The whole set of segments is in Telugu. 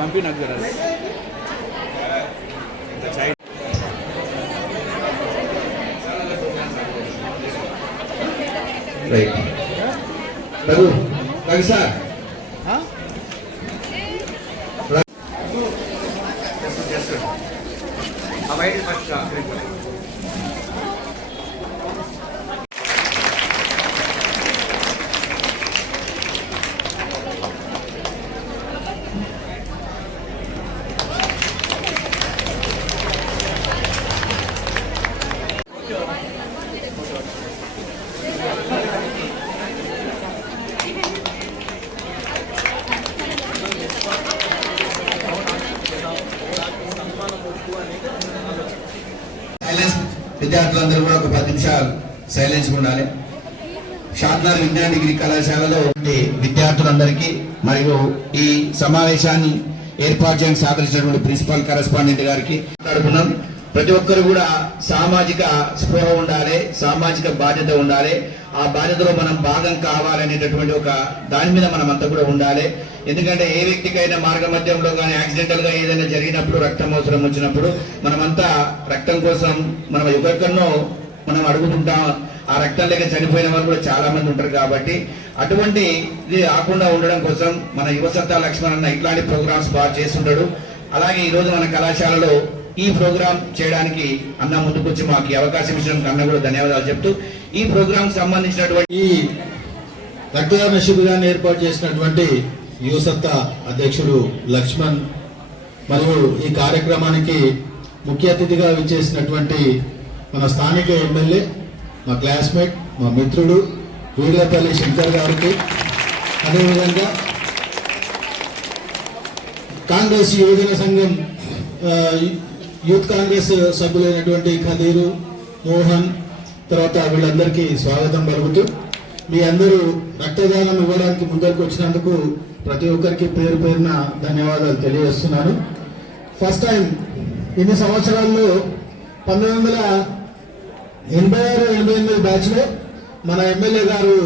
పంపి నాకు జర right Raghu Raghu sir silence విద్యార్థులందరూ కూడా ఒక పది నిమిషాలు సైలెన్స్ ఉండాలి. షాద్నార్ విజ్ఞాన డిగ్రీ కళాశాలలో ఉండే విద్యార్థులందరికీ మరియు ఈ సమావేశాన్ని ఏర్పాటు చేయడానికి సహకరించినటువంటి ప్రిన్సిపల్ కరెస్పాండెంట్ గారికి మాట్లాడుకున్నాం ప్రతి ఒక్కరు కూడా సామాజిక స్పృహ ఉండాలి సామాజిక బాధ్యత ఉండాలి. ఆ బాధ్యతలో మనం భాగం కావాలనేటటువంటి ఒక దాని మీద మనం అంతా కూడా ఉండాలి. ఎందుకంటే ఏ వ్యక్తికైనా మార్గ మధ్యంలో కానీ యాక్సిడెంటల్గా ఏదైనా జరిగినప్పుడు రక్తం అవసరం వచ్చినప్పుడు మనమంతా రక్తం కోసం మనం ఎవరికన్నో మనం అడుగుతుంటాం ఆ రక్తం లేక చనిపోయిన వాళ్ళు కూడా చాలా మంది ఉంటారు కాబట్టి అటువంటి ఇది రాకుండా ఉండడం కోసం మన యువసత్తా లక్ష్మణ్ అన్న ఇట్లాంటి ప్రోగ్రామ్స్ బాగా చేస్తుంటాడు. అలాగే ఈరోజు మన కళాశాలలో ఈ ప్రోగ్రామ్ చేయడానికి అన్న ముందుకొచ్చి మాకు ఈ అవకాశం ఇచ్చినందుకు అన్న కూడా ధన్యవాదాలు చెప్తూ ఈ ప్రోగ్రామ్ సంబంధించినటువంటి ఈ రక్తదాన శిబిరాన్ని ఏర్పాటు చేసినటువంటి యువసత్తా అధ్యక్షుడు లక్ష్మణ్ మరియు ఈ కార్యక్రమానికి ముఖ్య అతిథిగా విచ్చేసినటువంటి మన స్థానిక ఎమ్మెల్యే మా క్లాస్మేట్ మా మిత్రుడు వీర్లపల్లి శంకర్ గారికి. అదేవిధంగా కాంగ్రెస్ యువజన సంఘం యూత్ కాంగ్రెస్ సభ్యులైనటువంటి ఖదీరు మోహన్ తర్వాత వీళ్ళందరికీ స్వాగతం పలుకుతూ మీ అందరూ రక్తదానం ఇవ్వడానికి ముందరికి వచ్చినందుకు ప్రతి ఒక్కరికి పేరు పేరున ధన్యవాదాలు తెలియజేస్తున్నాను. ఫస్ట్ టైం ఇన్ని సంవత్సరాల్లో పంతొమ్మిది వందల ఎనభై ఆరు ఎనభై ఎనిమిది బ్యాచ్లో మన ఎమ్మెల్యే గారు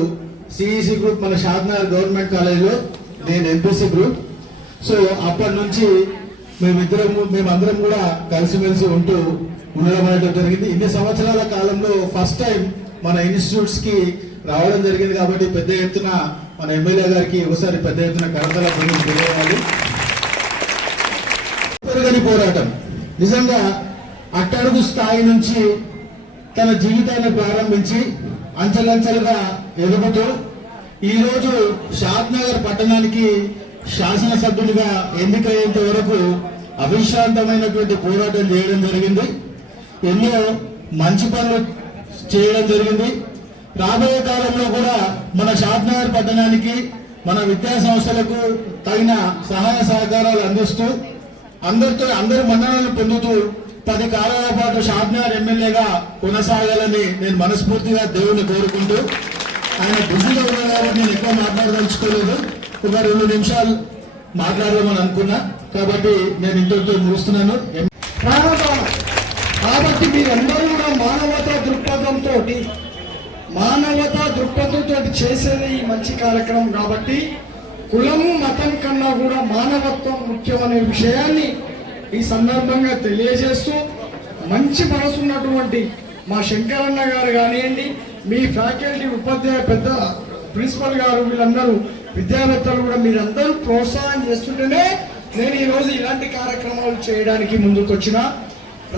సిఈసి గ్రూప్ మన షాద్నగర్ గవర్నమెంట్ కాలేజీలో నేను ఎంపీసీ గ్రూప్ సో అప్పటి నుంచి మేమిద్దరము మేమందరం కూడా కలిసిమెలిసి ఉంటూ ఉండడం అనేది జరిగింది. ఇన్ని సంవత్సరాల కాలంలో ఫస్ట్ టైం మన ఇన్స్టిట్యూట్స్కి రావడం జరిగింది కాబట్టి పెద్ద ఎత్తున మన ఎమ్మెల్యే గారికి ఒకసారి పెద్ద ఎత్తున కడతల తెలియవాలి పెరగని పోరాటం. నిజంగా అట్టడుగు స్థాయి నుంచి తన జీవితాన్ని ప్రారంభించి అంచెలంచెలుగా ఎదుగుతూ ఈరోజు షాద్నగర్ పట్టణానికి శాసనసభ్యుడిగా ఎన్నికయ్యేంత వరకు అవిశ్రాంతమైనటువంటి పోరాటం చేయడం జరిగింది. ఎన్నో మంచి పనులు చేయడం జరిగింది. రాబోయే కాలంలో కూడా మన షాద్నగర్ పట్టణానికి మన విద్యా సంస్థలకు తగిన సహాయ సహకారాలు అందిస్తూ అందరితో అందరి మన్ననలు పొందుతూ పది కాలాల పాటు షాద్నగర్ ఎమ్మెల్యేగా కొనసాగాలని నేను మనస్ఫూర్తిగా దేవుణ్ణి కోరుకుంటూ ఆయన బిజీగా ఉన్నారు కాబట్టి నేను ఎక్కువ మాట్లాడదలుచుకోలేదు. ఒక రెండు నిమిషాలు మాట్లాడదామని అనుకున్నా. కాబట్టి నేను ఇంతటితో ముగుస్తున్నాను. కాబట్టి మీరందరూ కూడా మానవతా దృక్పథంతో మానవతా దృక్పథంతో చేసేది ఈ మంచి కార్యక్రమం కాబట్టి కులము మతం కన్నా కూడా మానవత్వం ముఖ్యమనే విషయాన్ని ఈ సందర్భంగా తెలియజేస్తూ మంచి మనసున్నటువంటి మా శంకరన్న గారు కానివ్వండి మీ ఫ్యాకల్టీ ఉపాధ్యాయ పెద్ద ప్రిన్సిపల్ గారు వీళ్ళందరూ విద్యావేత్తలు కూడా మీరందరూ ప్రోత్సాహం చేస్తుంటేనే నేను ఈరోజు ఇలాంటి కార్యక్రమాలు చేయడానికి ముందుకొచ్చిన.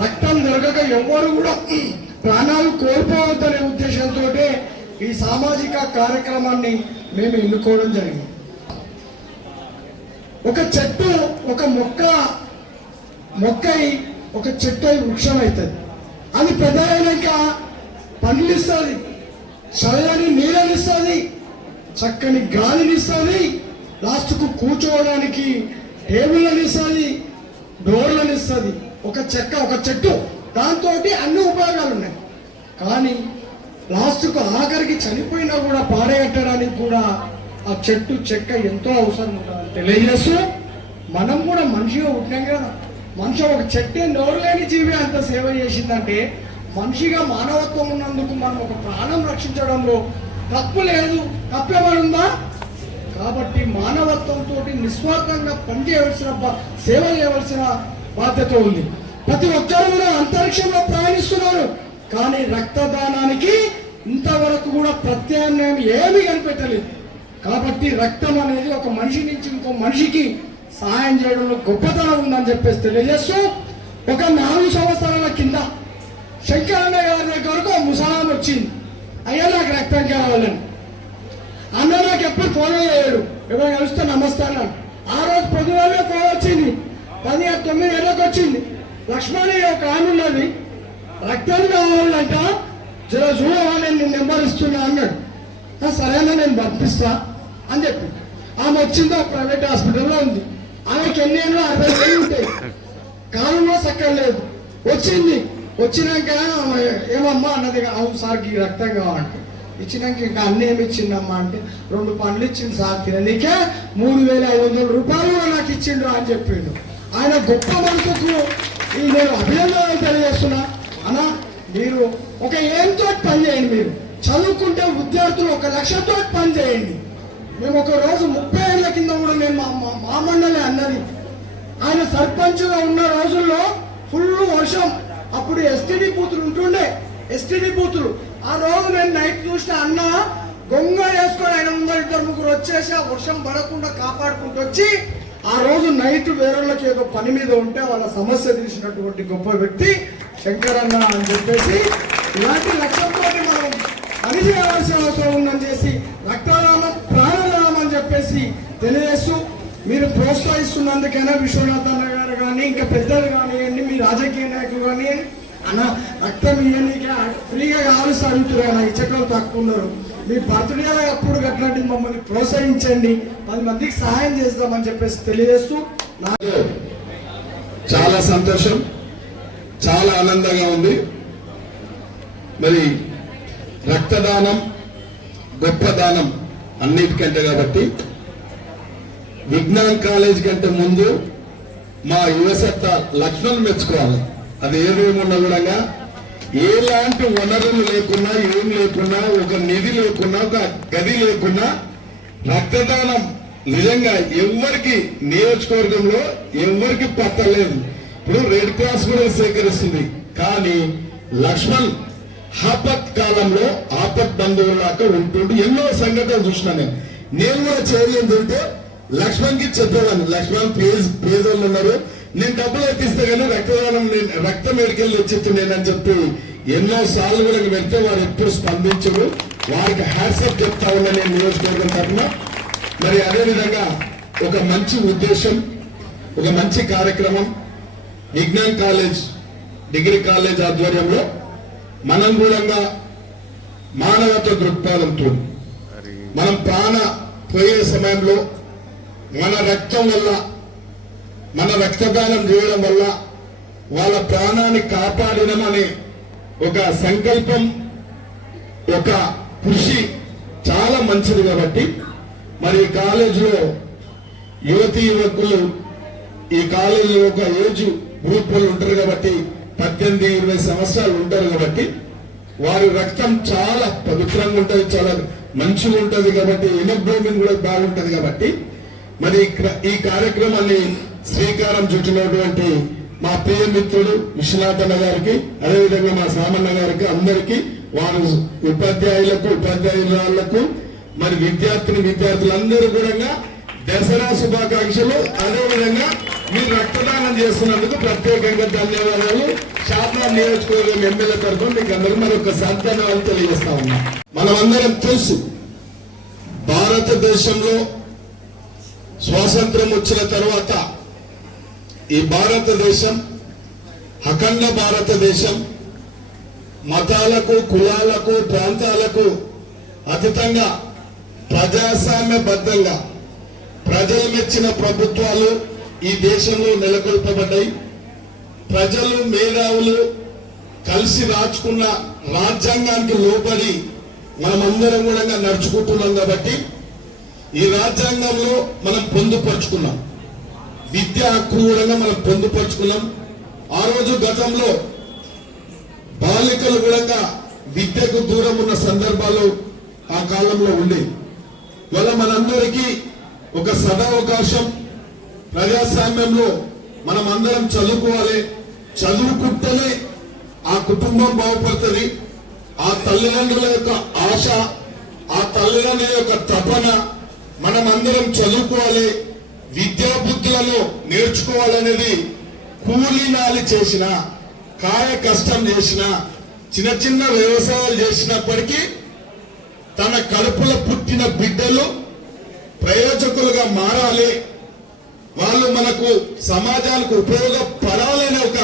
రక్తం దొరకక ఎవ్వరు కూడా ప్రాణాలు కోల్పోవద్దనే ఉద్దేశంతో ఈ సామాజిక కార్యక్రమాన్ని మేము ఎన్నుకోవడం జరిగింది. ఒక చెట్టు ఒక మొక్క మొక్కై ఒక చెట్టు అయి వృక్షం అవుతుంది అది పెద్ద అయినాక పండ్లు ఇస్తుంది చల్లని నీళ్ళని ఇస్తుంది చక్కని గాలిని ఇస్తుంది లాస్ట్కు కూర్చోవడానికి టేబుల్ని ఇస్తుంది డోర్లను ఇస్తుంది ఒక చెక్క ఒక చెట్టు. దాంతో అన్ని ఉపయోగాలు ఉన్నాయి కానీ లాస్ట్కు ఆఖరికి చనిపోయినా కూడా పాడగట్టడానికి కూడా ఆ చెట్టు చెక్క ఎంతో అవసరం ఉంటుందని తెలియజేస్తూ మనం కూడా మనిషిగా పుట్టినాం కదా. మనిషి ఒక చెట్టే నోరు లేని జీవి అంత సేవ చేసిందంటే మనిషిగా మానవత్వం ఉన్నందుకు మనం ఒక ప్రాణం రక్షించడంలో తప్పు లేదు. తప్పేమనుందా? కాబట్టి మానవత్వంతో నిస్వార్థంగా పనిచేయవలసిన సేవ చేయవలసిన బాధ్యత ఉంది. ప్రతి ఒక్కరు కూడా అంతరిక్షంలో ప్రయాణిస్తున్నారు. కానీ రక్తదానానికి ఇంతవరకు కూడా ప్రత్యామ్నాయం ఏమీ కనిపెట్టలేదు. కాబట్టి రక్తం అనేది ఒక మనిషి నుంచి ఇంకో మనిషికి సహాయం చేయడంలో గొప్పతనం ఉందని చెప్పేసి తెలియజేస్తూ ఒక నాలుగు సంవత్సరాల కింద శంకరన్న గారి దగ్గరకు ఒక ముసలాం వచ్చింది. అయ్యా నాకు రక్తం కావాలని. అన్న నాకు ఎప్పుడు ఫోన్ చేయడు ఎవరు కలిస్తే నమస్తే ఆ రోజు పొద్దుగానే ఫోన్ వచ్చింది. పది తొమ్మిది ఏళ్ళకి వచ్చింది. లక్ష్మణి ఒక ఆమె ఉన్నది. రక్తం కావాలంట జర చూడవా నేను నెంబర్ ఇస్తున్నా అన్నాడు సరేనా నేను పంపిస్తా అని చెప్పి. ఆమె వచ్చిందో ప్రైవేట్ హాస్పిటల్లో ఉంది. ఆమెకి ఎన్ని ఏళ్ళు? అరవై వేలు ఉంటాయి. కాలంలో సక్కం లేదు. వచ్చింది. వచ్చినాక ఆమె, ఏమమ్మా అన్నది అవును సార్ ఈ రక్తం కావాలంటే. ఇచ్చినాక ఇంకా అన్ని ఏమి ఇచ్చిందమ్మా అంటే రెండు పండ్లు ఇచ్చింది సార్ తిననీకే మూడు వేల ఐదు వందల రూపాయలు కూడా నాకు ఇచ్చిండ్రు అని చెప్పిండు. ఆయన గొప్ప మనసుకు ఈ నేను అభినందనలు తెలియజేస్తున్నా. అన్నా మీరు ఒక ఏంతో పని చేయండి మీరు. చదువుకుంటే విద్యార్థులు ఒక లక్షతో పని చేయండి. మేము ఒక రోజు ముప్పై ఏళ్ళ కింద కూడా మేము మా మా మండలి అన్నది. ఆయన సర్పంచ్గా ఉన్న రోజుల్లో ఫుల్ వర్షం. అప్పుడు ఎస్టీడీ బూతులు ఉంటుండే. ఎస్టీడీ బూతులు. ఆ రోజు నేను నైట్ చూసిన అన్న గొంగ వేసుకొని ఆయన ముందర ఇద్దరు ముగ్గురు వచ్చేసి ఆ వర్షం పడకుండా కాపాడుకుంటూ వచ్చి ఆ రోజు నైట్ వేరేళ్ళకి ఏదో పని మీద ఉంటే వాళ్ళ సమస్య తీసినటువంటి గొప్ప వ్యక్తి శంకరన్న అని చెప్పేసి ఇలాంటి లక్ష్యంతో మనం పని చేయవలసిన అవసరం ఉందని చేసి రక్తదానం ప్రాణదానం అని చెప్పేసి తెలియజేస్తూ మీరు ప్రోత్సహిస్తున్నందుకైనా విశ్వనాథ్ అన్న గారు కానీ ఇంకా పెద్దలు కానివ్వండి మీ రాజకీయ నాయకులు కానీ అన్న రక్తం ఇవ్వనీకే ఫ్రీగా కావాల్సి అడుగుతున్నారు అన్న ఇచ్చకలు తక్కువ ఉన్నారు. మీ బర్త్డే అప్పుడు అట్లాంటి మమ్మల్ని ప్రోత్సహించండి. పది మందికి సహాయం చేస్తామని చెప్పేసి తెలియజేస్తూ నాకు చాలా సంతోషం. చాలా ఆనందంగా ఉంది. మరి రక్తదానం గొప్ప దానం అన్నిటికంటే కాబట్టి విజ్ఞాన్ కాలేజ్ కంటే ముందు మా యువసత్త లక్ష్మణ్ మెచ్చుకోవాలి. అది ఏమేమున్నా కూడా ఎలాంటి వనరులు లేకున్నా ఏం లేకున్నా ఒక నిధి లేకున్నా ఒక గది లేకున్నా రక్తదానం నిజంగా ఎవరికి నియోజకవర్గంలో ఎవరికి పట్టలేదు. ఇప్పుడు రెడ్ క్రాస్ కూడా సేకరిస్తుంది. కానీ లక్ష్మణ్ ఆపత్ కాలంలో ఆపత్ బంధువులాగా ఉంటుండు. ఎన్నో సంఘటనలు చూసిన నేను. నేను కూడా చేయలేదు అంటే లక్ష్మణ్కి చెప్పేవాడిని. లక్ష్మణ్ పేజ్ పేదోళ్ళు ఉన్నారు. నేను డబ్బులు ఎక్కిస్తే కానీ రక్తదానం నేను- రక్తం ఎడికెళ్ళి వచ్చేస్తుండేనని చెప్పి ఎన్నో సార్లు కూడా వెళ్తే వారు ఎప్పుడు స్పందించరు. వారికి హ్యాట్సప్ చెప్తా ఉన్నా నేను నియోజకవర్గం తరఫున. మరి అదేవిధంగా ఒక మంచి ఉద్దేశం ఒక మంచి కార్యక్రమం విజ్ఞాన్ కాలేజ్ డిగ్రీ కాలేజ్ ఆధ్వర్యంలో మనం కూడా మానవత్వ దృక్పథంతో మనం ప్రాణ పోయే సమయంలో మన రక్తం వల్ల మన రక్తదానం చేయడం వల్ల వాళ్ళ ప్రాణాన్ని కాపాడడం అనే ఒక సంకల్పం ఒక కృషి చాలా మంచిది కాబట్టి మరి ఈ కాలేజీలో యువతి యువకులు ఈ కాలేజీలో ఒక ఏజ్ గ్రూప్ వాళ్ళు ఉంటారు కాబట్టి పద్దెనిమిది ఇరవై సంవత్సరాలు ఉంటారు కాబట్టి వారి రక్తం చాలా పవిత్రంగా ఉంటుంది చాలా మంచిగా ఉంటుంది కాబట్టి హిమోగ్లోబిన్ కూడా బాగుంటుంది కాబట్టి మరి ఈ ఈ కార్యక్రమాన్ని శ్రీకారం చుట్టినటువంటి మా ప్రియ మిత్రుడు విశ్వనాథన్న గారికి అదేవిధంగా మా సామన్న గారికి అందరికీ వారు ఉపాధ్యాయులకు ఉపాధ్యాయురాళ్ళకు మరి విద్యార్థిని విద్యార్థులందరూ కూడా దసరా శుభాకాంక్షలు. అదేవిధంగా మీరు రక్తదానం చేస్తున్నందుకు ప్రత్యేకంగా ధన్యవాదాలు. షాద్నా నియోజకవర్గం ఎమ్మెల్యే తరఫున మీకు అందరూ మరొకసారి ధన్యవాదాలు తెలియజేస్తా ఉన్నాం. మనమందరం తెలుసు భారతదేశంలో స్వాతంత్రం వచ్చిన తర్వాత ఈ భారతదేశం అఖండ భారతదేశం మతాలకు కులాలకు ప్రాంతాలకు అతీతంగా ప్రజాస్వామ్యబద్ధంగా ప్రజలు మెచ్చిన ప్రభుత్వాలు ఈ దేశంలో నెలకొల్పబడ్డాయి. ప్రజలు మేధావులు కలిసి రాచుకున్న రాజ్యాంగానికి లోబడి మనమందరం కూడా నడుచుకుంటున్నాం కాబట్టి ఈ రాజ్యాంగంలో మనం పొందుపరుచుకున్నాం. విద్య హక్కు కూడా మనం పొందుపరుచుకున్నాం. ఆ రోజు గతంలో బాలికలు కూడా విద్యకు దూరం ఉన్న సందర్భాలు ఆ కాలంలో ఉండేవి. ఇవాళ మనందరికీ ఒక సదావకాశం ప్రజాస్వామ్యంలో మనం అందరం చదువుకోవాలి. చదువుకుంటేనే ఆ కుటుంబం బాగుపడుతుంది. ఆ తల్లిదండ్రుల యొక్క ఆశ ఆ తల్లిదండ్రుల యొక్క తపన మనం అందరం చదువుకోవాలి. విద్యా బుద్ధులలో నేర్చుకోవాలనేది కూలీనాలి చేసిన కాయ కష్టం చేసిన చిన్న చిన్న వ్యవసాయాలు చేసినప్పటికీ తన కడుపులో పుట్టిన బిడ్డలు ప్రయోజకులుగా మారాలి. వాళ్ళు మనకు సమాజానికి ఉపయోగపడాలనే ఒక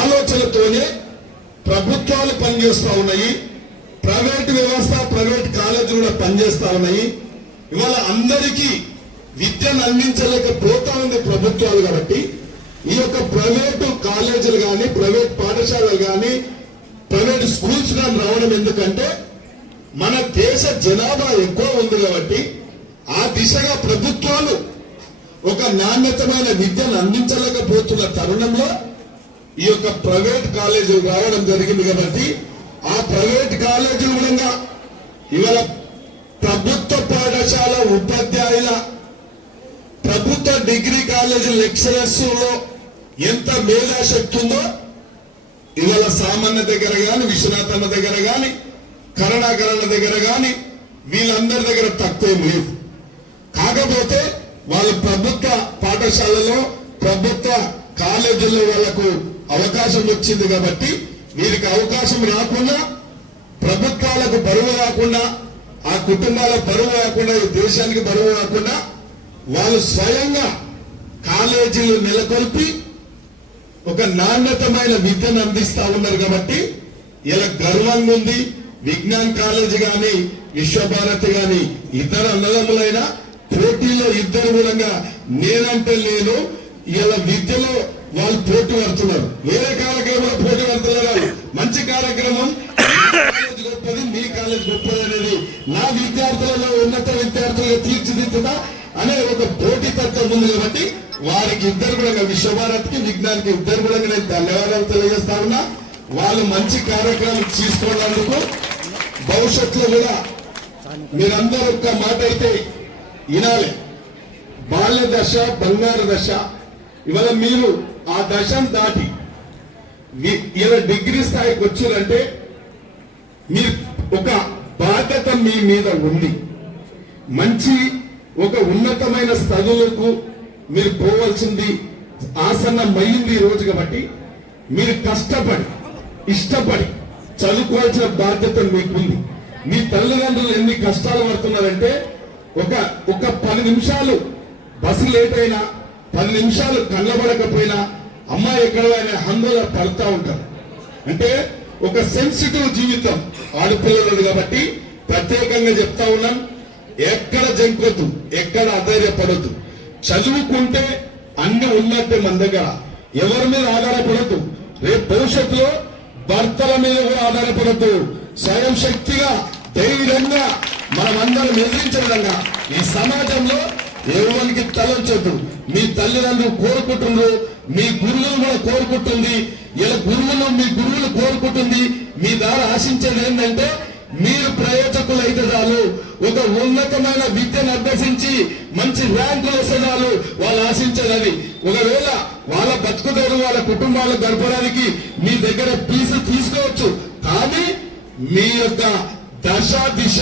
ఆలోచనతోనే ప్రభుత్వాలు పనిచేస్తూ ఉన్నాయి. ప్రైవేట్ వ్యవస్థ ప్రైవేట్ కాలేజీలు కూడా పనిచేస్తూ ఉన్నాయి. ఇవాళ అందరికీ విద్యను అందించలేకపోతా ఉంది ప్రభుత్వాలు కాబట్టి ఈ యొక్క ప్రైవేటు కాలేజీలు కానీ ప్రైవేట్ పాఠశాలలు కానీ ప్రైవేట్ స్కూల్స్ కానీ రావడం ఎందుకంటే మన దేశ జనాభా ఎక్కువ ఉంది కాబట్టి ఆ దిశగా ప్రభుత్వాలు ఒక నాణ్యతమైన విద్యను అందించలేకపోతున్న తరుణంలో ఈ యొక్క ప్రైవేట్ కాలేజీలు రావడం జరిగింది కాబట్టి ఆ ప్రైవేట్ కాలేజీ మూలంగా ఇవాళ ప్రభుత్వ పాఠశాల ఉపాధ్యాయుల ప్రభుత్వ డిగ్రీ కాలేజీ లెక్చరర్స్లో ఎంత మేధాశక్తి ఉందో ఇవాళ సామాన్య దగ్గర గాని విశ్వనాథన్న దగ్గర గాని కరుణాకరణ దగ్గర గాని వీళ్ళందరి దగ్గర తక్కువేం లేదు. కాకపోతే వాళ్ళ ప్రభుత్వ పాఠశాలలో ప్రభుత్వ కాలేజీల్లో వాళ్ళకు అవకాశం వచ్చింది కాబట్టి వీరికి అవకాశం రాకుండా ప్రభుత్వాలకు బరువు రాకుండా ఆ కుటుంబాల బరువు రాకుండా ఈ దేశానికి బరువు రాకుండా వాళ్ళు స్వయంగా కాలేజీలు నెలకొల్పి ఒక నాణ్యతమైన విద్యను అందిస్తా ఉన్నారు కాబట్టి ఇలా గర్వంగా ఉంది. విజ్ఞాన్ కాలేజీ కానీ విశ్వభారతి కానీ ఇతర అన్నదమ్ములైన పోటీలో ఇద్దరు మూలంగా నేనంటే నేను ఇలా విద్యలో వాళ్ళు పోటీ పడుతున్నారు. వేరే కార్యక్రమంలో పోటీ పడుతున్నారు మంచి కార్యక్రమం మీ గొప్పది మీ కాలేజ్ గొప్పది అనేది నా విద్యార్థులలో ఉన్నత విద్యార్థులుగా తీర్చిదిద్దుతా అనే ఒక పోటీ తత్వం ఉంది కాబట్టి వారికి ఇద్దరు కూడా విశ్వభారత్కి విజ్ఞానికి ఇద్దరు కూడా నేను ధన్యవాదాలు తెలియజేస్తా ఉన్నా. వాళ్ళు మంచి కార్యక్రమం తీసుకున్నందుకు భవిష్యత్తులో కూడా మీరందరూ ఒక్క మాట అయితే వినాలి. బాల్య దశ బంగారు దశ. ఇవాళ మీరు ఆ దశను దాటి ఇరవై ఇలా డిగ్రీ స్థాయికి వచ్చారంటే మీ ఒక బాధ్యత మీ మీద ఉంది. మంచి ఒక ఉన్నతమైన చదువులకు మీరు పోవాల్సింది ఆసన్నమైంది ఈ రోజు కాబట్టి మీరు కష్టపడి ఇష్టపడి చదువుకోవాల్సిన బాధ్యత మీకుంది. మీ తల్లిదండ్రులు ఎన్ని కష్టాలు పడుతున్నారంటే ఒక ఒక పది నిమిషాలు బస్సు లేట్ అయినా పది నిమిషాలు కళ్ళబడకపోయినా అమ్మాయి ఎక్కడ అనే హంగుల పడుతూ ఉంటారు. అంటే ఒక సెన్సిటివ్ జీవితం ఆడపిల్లలు కాబట్టి ప్రత్యేకంగా చెప్తా ఉన్నాం. ఎక్కడ జంకొద్దు ఎక్కడ అధైర్యపడద్దు. చదువుకుంటే అన్ని ఉన్నట్టే మన దగ్గర. ఎవరి మీద ఆధారపడద్దు. రేపు భవిష్యత్తులో భర్తల మీద కూడా ఆధారపడద్దు. స్వయం శక్తిగా ధైర్యంగా మనమందరం ఎదిరించే విధంగా ఈ సమాజంలో ఎవరికి తలంచొద్దు మీ తల్లిదండ్రులు కోరుకుంటున్నారు మీ గురువులు కూడా కోరుకుంటుంది ఇలా గురువులు మీ గురువులు కోరుకుంటుంది. మీ ద్వారా ఆశించేది ఏంటంటే మీరు ప్రయోజకులు అయితే చాలు. ఒక ఉన్నతమైన విద్యను అభ్యసించి మంచి ర్యాంకులు వస్తే చాలు. వాళ్ళు ఆశించేదని ఒకవేళ వాళ్ళ బతుకుతారు వాళ్ళ కుటుంబాలు గడపడానికి మీ దగ్గర పీసు తీసుకోవచ్చు. కానీ మీ యొక్క దశ దిశ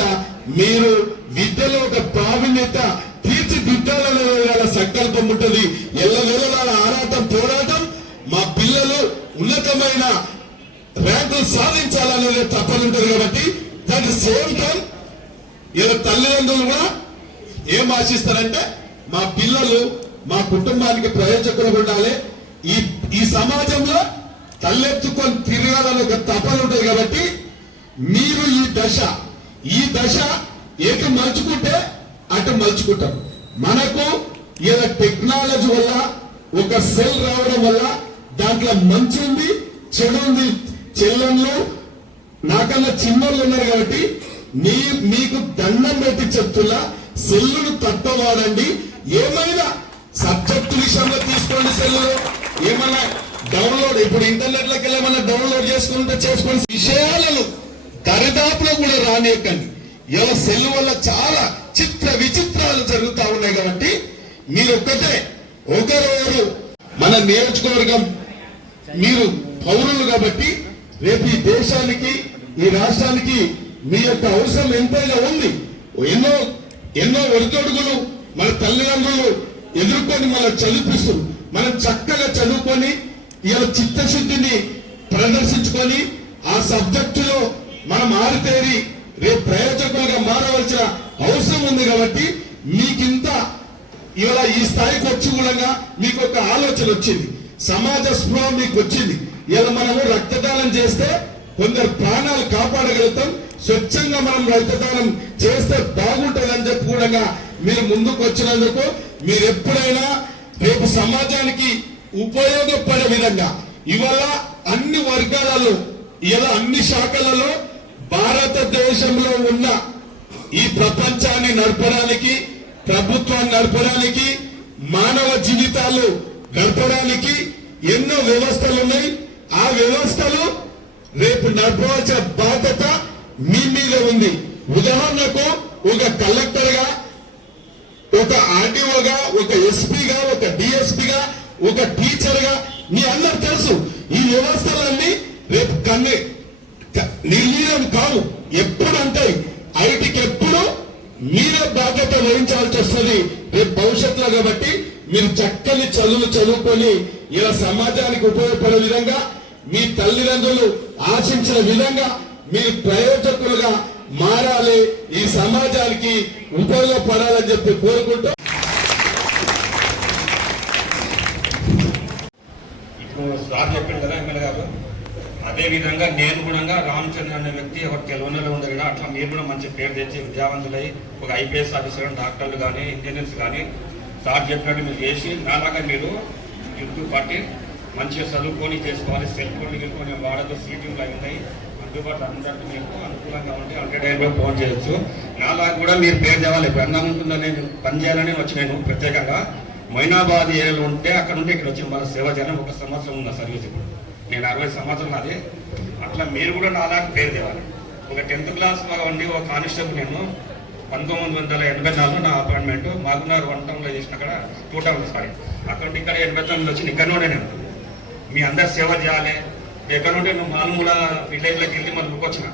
మీరు విద్యలో ఒక ప్రావీణ్యత తీర్చిదిద్దాలనే వాళ్ళ సంకల్పం ఉంటుంది. ఎల్లవేళ ఆరాటం పోరాటం మా పిల్లలు ఉన్నతమైన ర్యాంకులు సాధించాలనేది తప్పని ఉంటుంది కాబట్టి దాని సేమ్ టైం ఏదో తల్లిదండ్రులు కూడా ఏం ఆశిస్తారంటే మా పిల్లలు మా కుటుంబానికి ప్రయోజకులు ఉండాలి. ఈ ఈ సమాజంలో తల్లెత్తుకొని తిరగాలని ఒక తపన ఉంటుంది కాబట్టి మీరు ఈ దశ ఈ దశ ఏక మలుచుకుంటే అటు మలుచుకుంటాం. మనకు ఇలా టెక్నాలజీ వల్ల ఒక సెల్ రావడం వల్ల దాంట్లో మంచి ఉంది చెడు ఉంది. చెల్లెళ్ళు నాకన్నా చిన్నోళ్ళు ఉన్నారు కాబట్టి నీ మీకు దండం పెట్టి చెప్తున్నా సెల్లును తక్కువ ఏమైనా సబ్జెక్ట్ విషయంలో తీసుకోండి సెల్లు ఏమైనా డౌన్లోడ్ ఇప్పుడు ఇంటర్నెట్లోకి వెళ్ళి ఏమైనా డౌన్లోడ్ చేసుకుంటే చేసుకోండి విషయాలను దరిదాపులో కూడా రానియకండి. ఇలా సెల్ వల్ల చాలా చిత్ర విచిత్రాలు జరుగుతూ ఉన్నాయి కాబట్టి మీరు ఒక్కటే ఒకరోజు మన నియోజకవర్గం మీరు పౌరులు కాబట్టి రేపు ఈ దేశానికి ఈ రాష్ట్రానికి మీ యొక్క అవసరం ఎంతైనా ఉంది. ఎన్నో ఎన్నో ఒడితొడుగులు మన తల్లిదండ్రులు ఎదుర్కొని మనం చదివిపిస్తారు మనం చక్కగా చదువుకొని ఇలా చిత్తశుద్ధిని ప్రదర్శించుకొని ఆ సబ్జెక్టులో మనం ఆరితేరి రేపు ప్రయోజకులుగా మారవలసిన అవసరం ఉంది కాబట్టి మీకింత ఇవాళ ఈ స్థాయికి వచ్చి కూడా మీకు ఒక ఆలోచన వచ్చింది. సమాజ స్పృహ మీకు వచ్చింది ఇలా మనము రక్తదానం చేస్తే కొందరు ప్రాణాలు కాపాడగలుగుతాం. స్వచ్ఛంగా మనం రక్తదానం చేస్తే బాగుంటుందని చెప్పి కూడా మీరు ముందుకు వచ్చినందుకు మీరు ఎప్పుడైనా రేపు సమాజానికి ఉపయోగపడే విధంగా ఇవాళ అన్ని వర్గాలలో ఇలా అన్ని శాఖలలో భారతదేశంలో ఉన్న ఈ ప్రపంచాన్ని నడపడానికి ప్రభుత్వాన్ని నడపడానికి మానవ జీవితాలు గడపడానికి ఎన్నో వ్యవస్థలు ఉన్నాయి. ఆ వ్యవస్థలు రేపు నడపవలసిన బాధ్యత మీ మీద ఉంది. ఉదాహరణకు ఒక కలెక్టర్గా ఒక ఆర్డీఓగా ఒక ఎస్పీగా ఒక డిఎస్పీగా ఒక టీచర్గా మీ అందరు తెలుసు. ఈ వ్యవస్థలన్నీ రేపు కన్నే నిర్లీనం కాదు కావు ఎప్పుడు అంటే ఐటీకి ఎప్పుడు మీరే బాధ్యత వహించాల్సి వస్తుంది. రేపు భవిష్యత్తులో కాబట్టి మీరు చక్కని చదువులు చదువుకొని ఇలా సమాజానికి ఉపయోగపడే విధంగా మీ తల్లిదండ్రులు ఆశించిన విధంగా మీరు ప్రయోజకులుగా మారాలి. ఈ సమాజానికి ఉపయోగపడాలని చెప్పి కోరుకుంటూ ఇప్పుడు సార్ చెప్పింది కదా ఎమ్మెల్యే గారు. అదేవిధంగా నేను కూడా రామచంద్ర అనే వ్యక్తి ఒక తెలవనలో ఉంది కదా అట్లా మీరు కూడా మంచి పేరు తెచ్చి విద్యావంతులై ఒక ఐపీఎస్ ఆఫీసర్ డాక్టర్లు కానీ ఇంజనీర్స్ కానీ సార్ చెప్పినట్టు మీరు చేసి నాలాగా మీరు యుద్ధ పట్టి మంచిగా చదువుకొని చేసుకోవాలి. సెల్ ఫోన్లు కొన్ని వాడదు సీటింగ్లు అవి ఉన్నాయి అందుబాటులో అందరికీ మీకు అనుకూలంగా ఉంటే హండ్రెడ్ టైంలో ఫోన్ చేయొచ్చు. నాలాగా కూడా మీరు పేరు తేవాలి. ఇప్పుడు ఉంటుందని నేను పని చేయాలని వచ్చి నేను ప్రత్యేకంగా మైనాబాద్ ఏరియాలో ఉంటే అక్కడ ఉంటే ఇక్కడ వచ్చి మన సేవ చేయాలని ఒక సంవత్సరం ఉన్న సర్వీస్ ఇప్పుడు. నేను అరవై సంవత్సరం అది అట్లా మీరు కూడా నాలాగా పేరు తేవాలి. ఒక టెన్త్ క్లాస్ ఉండి ఒక కానిస్టేబుల్ నేను పంతొమ్మిది వందల ఎనభై నాలుగులో నా అపాయింట్మెంట్ మాగున్నారు వన్ టౌన్లో చేసిన అక్కడ టూ టౌన్ సారీ అక్కడ ఇక్కడ ఎనభై తొమ్మిది వచ్చి ఇక్కడ నుండే నేను. మీ అందరు సేవ చేయాలి. ఎక్కడ నుండి నువ్వు మామూలు విలేజ్లోకి వెళ్ళి మళ్ళీ వచ్చిన.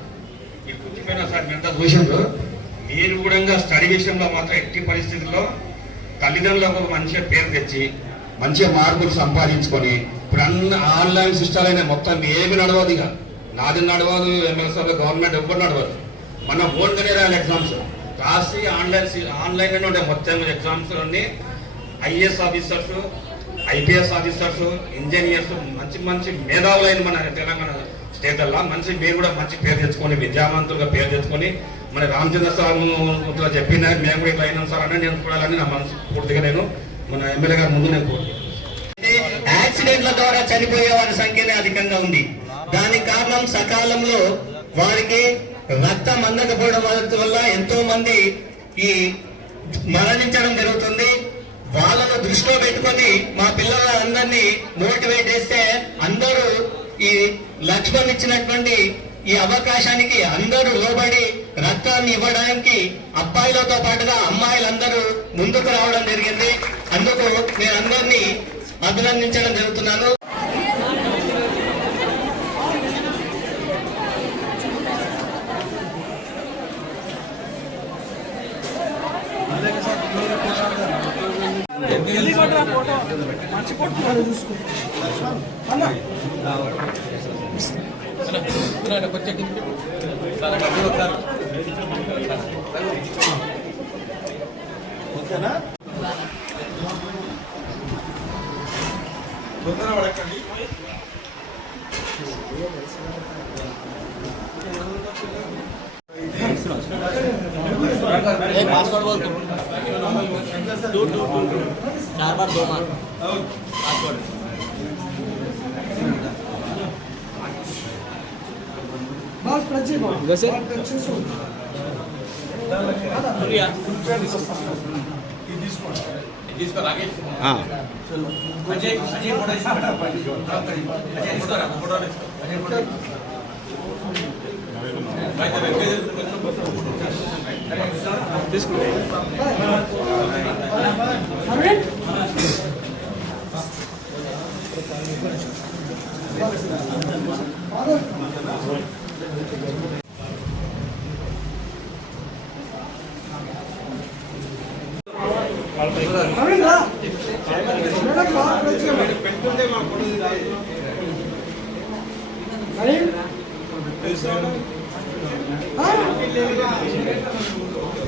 మీరు కూర్చిపోయినా సార్ మీ అంతా చూసిండ్రు. మీరు కూడా స్టడీ విషయంలో మాత్రం ఎట్టి పరిస్థితుల్లో తల్లిదండ్రులకు ఒక మంచిగా పేరు తెచ్చి మంచిగా మార్కులు సంపాదించుకొని ఇప్పుడు అన్ని ఆన్లైన్ సిస్టాలు అయినా మొత్తం ఏమి నడవదు ఇక. నాది నడవదు ఎమ్మెల్సీలో గవర్నమెంట్ ఎవ్వరు నడవదు మన ఓన్గానే రాయాలి ఎగ్జామ్స్. రాసి ఆన్లైన్ ఆన్లైన్గానే ఉంటాయి మొత్తం ఎగ్జామ్స్ అన్ని. IAS officers IPS officers engineers మంచి మంచి మేధావులైన మన తెలంగాణ స్టేట్లలో మంచి మీరు కూడా మంచి పేరు తెచ్చుకొని విద్యావంతులుగా పేరు తెచ్చుకొని మన రామచంద్ర సార్ ఇట్లా చెప్పిన మేము కూడా ఇట్లా అయినాం సార్ అని నేను చూడాలని నా మనసు పూర్తిగా నేను మన ఎమ్మెల్యే గారి ముందు నేను కోరుతున్నాను యాక్సిడెంట్ల ద్వారా చనిపోయే వారి సంఖ్యనే అధికంగా ఉంది. దానికి కారణం సకాలంలో వారికి రక్తం అందకపోవడం వల్ల ఎంతో మంది ఈ మరణించడం జరుగుతుంది. వాళ్ళను దృష్టిలో పెట్టుకొని మా పిల్లల అందరినీ మోటివేట్ చేస్తే అందరూ ఈ లక్ష్మణ్ ఇచ్చినటువంటి ఈ అవకాశానికి అందరూ లోబడి రక్తాన్ని ఇవ్వడానికి అబ్బాయిలతో పాటుగా అమ్మాయిలందరూ ముందుకు రావడం జరిగింది. అందుకు నేను అందరినీ అభినందించడం జరుగుతున్నాను. చూసుకో बोल तुम दो दो दो चार बार दो मार। जैसे? हाँ। अजय अजय పెట్టుకుంటే మా కొడుకు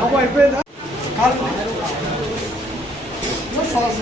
బాబు అయిపోయిందా కాదు శ్వాస.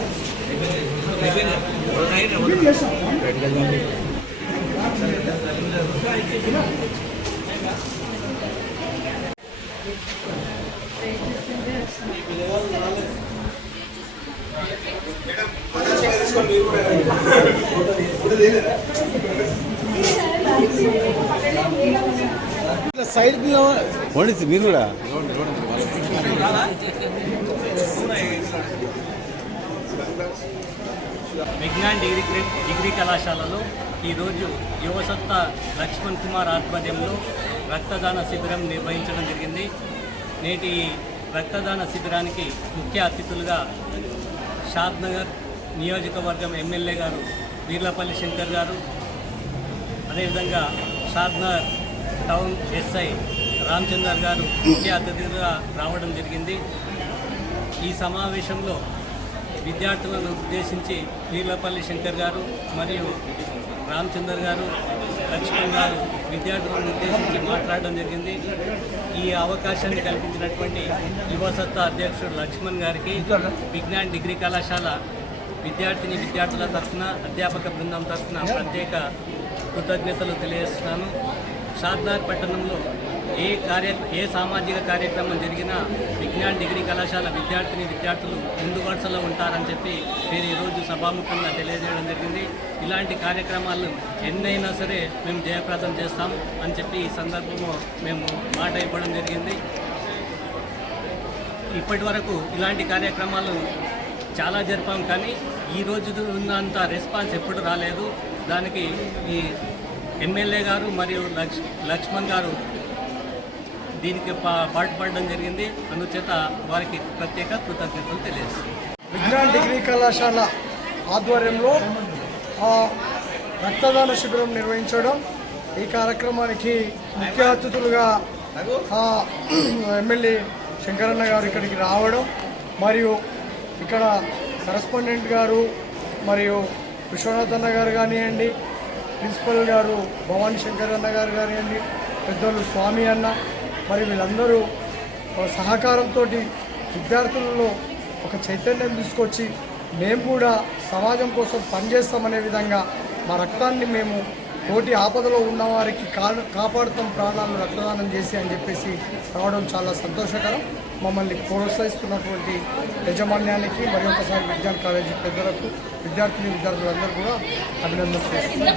చేశావా? విజ్ఞాన్ డిగ్రీ డిగ్రీ కళాశాలలో ఈరోజు యువసత్తా లక్ష్మణ్ కుమార్ ఆధ్వర్యంలో రక్తదాన శిబిరం నిర్వహించడం జరిగింది నేటి ఈ రక్తదాన శిబిరానికి ముఖ్య అతిథులుగా షాద్నగర్ నియోజకవర్గం ఎమ్మెల్యే గారు వీర్లపల్లి శంకర్ గారు అదేవిధంగా షాద్నగర్ టౌన్ ఎస్ఐ రామచందర్ గారు ముఖ్య అతిథులుగా రావడం జరిగింది ఈ సమావేశంలో విద్యార్థులను ఉద్దేశించి వీర్లపల్లి శంకర్ గారు మరియు రామచందర్ గారు లక్ష్మణ్ గారు విద్యార్థులను ఉద్దేశించి మాట్లాడడం జరిగింది. ఈ అవకాశాన్ని కల్పించినటువంటి యువసత్తా అధ్యక్షుడు లక్ష్మణ్ గారికి విజ్ఞాన్ డిగ్రీ కళాశాల విద్యార్థిని విద్యార్థుల తరఫున అధ్యాపక బృందం తరఫున ప్రత్యేక కృతజ్ఞతలు తెలియజేస్తున్నాను. షాద్నార్ పట్టణంలో ఏ కార్య ఏ సామాజిక కార్యక్రమం జరిగినా విజ్ఞాన్ డిగ్రీ కళాశాల విద్యార్థిని విద్యార్థులు ముందు వరుసలో ఉంటారని చెప్పి నేను ఈరోజు సభాముఖంగా తెలియజేయడం జరిగింది. ఇలాంటి కార్యక్రమాలు ఎన్నైనా సరే మేము జయప్రదం చేస్తాం అని చెప్పి ఈ సందర్భము మేము మాట ఇవ్వడం జరిగింది. ఇప్పటి వరకు ఇలాంటి కార్యక్రమాలు చాలా జరిపాం కానీ ఈ రోజు ఉన్నంత రెస్పాన్స్ ఎప్పుడు రాలేదు. దానికి ఈ ఎమ్మెల్యే గారు మరియు లక్ష్ లక్ష్మణ్ గారు దీనికి పా- పాటుపడడం జరిగింది. అందుచేత వారికి ప్రత్యేక కృతజ్ఞతలు తెలియజేస్తుంది విజ్ఞాన్ డిగ్రీ కళాశాల ఆధ్వర్యంలో ఆ, రక్తదాన శిబిరం నిర్వహించడం ఈ కార్యక్రమానికి ముఖ్య అతిథులుగా ఆ, ఎమ్మెల్యే శంకరన్న గారు ఇక్కడికి రావడం మరియు ఇక్కడ కరస్పాండెంట్ గారు మరియు విశ్వనాథ్ అన్న గారు కానివ్వండి ప్రిన్సిపల్ గారు భవానీ శంకర్ అన్న గారు కానివ్వండి పెద్దలు స్వామి అన్న మరి వీళ్ళందరూ సహకారంతో విద్యార్థులలో ఒక చైతన్యం తీసుకొచ్చి మేము కూడా సమాజం కోసం పనిచేస్తామనే విధంగా మా రక్తాన్ని మేము కోటి ఆపదలో ఉన్న వారికి కా కాపాడుతాం ప్రాణాలను రక్తదానం చేసి అని చెప్పేసి రావడం చాలా సంతోషకరం. మమ్మల్ని ప్రోత్సహిస్తున్నటువంటి యాజమాన్యానికి మరి ఒకసారి విజ్ఞాన్ కాలేజీ పెద్దలకు విద్యార్థిని విద్యార్థులందరూ కూడా అభినందన చేస్తున్నాం